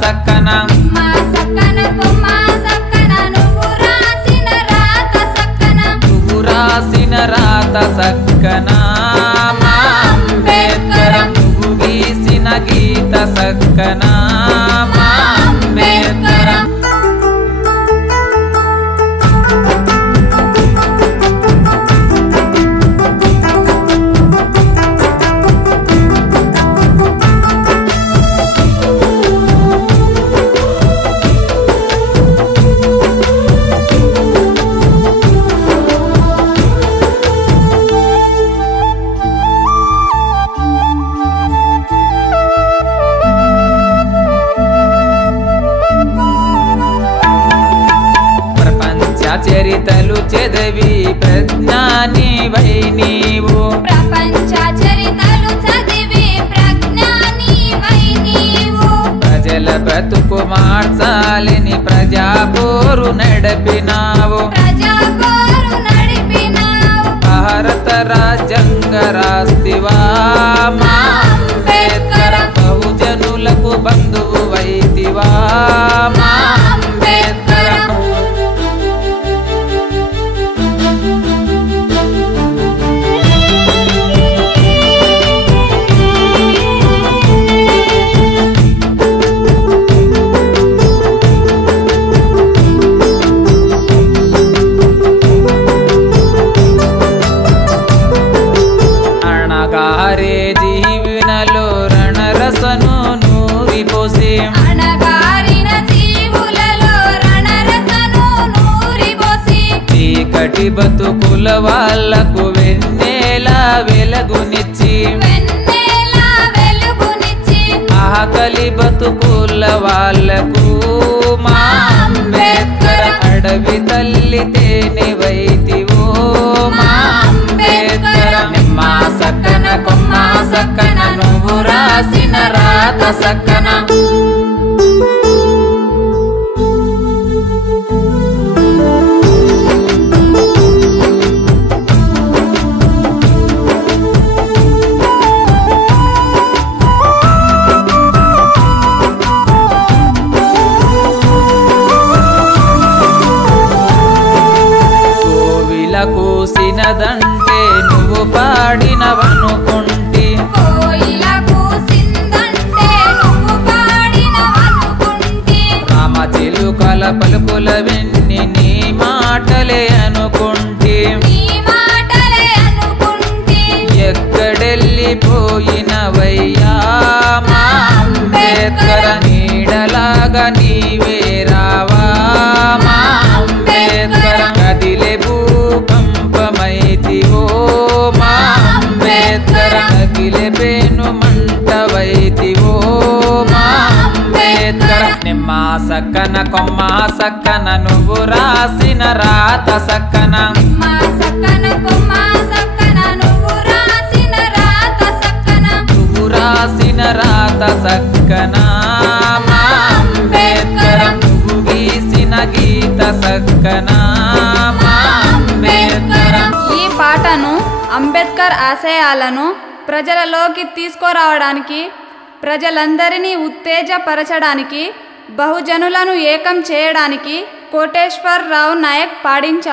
సక్కన మా సక్కన కొమ్మ సక్కన నువ్వు రాసిన రాత సక్కన నువ్వు రాసిన రాత సక్కన మా అంబేద్కర నువ్వు గీసిన గీత సక్కన మా అంబేద్కర చరితలు చదివి ప్రజ్ఞానివై నీవు ప్రపంచ చరితలు చదివి ప్రజ్ఞానివై నీవు ప్రజల బ్రతుకు మార్చాలని ప్రజాపోరు నడిపినావు ప్రజాపోరు నడిపినావు భారత రాజ్యాంగ రాస్తివా మా అంబేద్కర బహుజనులకు బంధువు వైతివా మా అంబేద్కర అణగారే జీవనలో రణరసను నూరిపోసి అణగారిన జీవులలో రణరసను నూరిపోసి చీకటి బతుకుల వాళ్ళకు వెన్నెల వెలుగునిచ్చి వెన్నెల వెలుగునిచ్చి ఆకలి బతుకుల వాళ్ళకు మా అంబేద్కర అడవి తల్లి తేనె వైతివో మా అంబేద్కర నిమ్మ సక్కన కొమ్మ సక్కన నువ్వు రాసిన రాత సక్కన కూసినదంటే నువ్వు పాడినవనుకుంటి కోయిల కూసిందంటే నువ్వు పాడినవనుకుంటి రామ చిలుకల పలుకుల విన్ని నీ మాటలే అనుకుంటి నీ మాటలే అనుకుంటి ఎక్కడెళ్ళిపోయినవయ్యా మా అంబేద్కర నీడలాగా నీవే రావా మా అంబేద్కర కదిలే భూకంపమైతివో మా అంబేద్కర అఖిలే పేను మంటవైతివో మా అంబేద్కర నిమ్మ సక్కన కొమ్మ సక్కన నువ్వు రాసిన రాత సక్కన మా సక్కన కొమ్మ సక్కన నువ్వు రాసిన రాత సక్కన నువ్వు రాసిన రాత సక్కన మా అంబేద్కర నువ్వు గీసిన గీత సక్కన మా అంబేద్కర ఈ పాటను అంబేద్కర్ ఆశయాలను ప్రజలలోకి తీసుకురావడానికి, ప్రజలందరినీ ఉత్తేజపరచడానికి, బహుజనులను ఏకం చేయడానికి కోటేశ్వర్ రావు నాయక్ పాడించారు.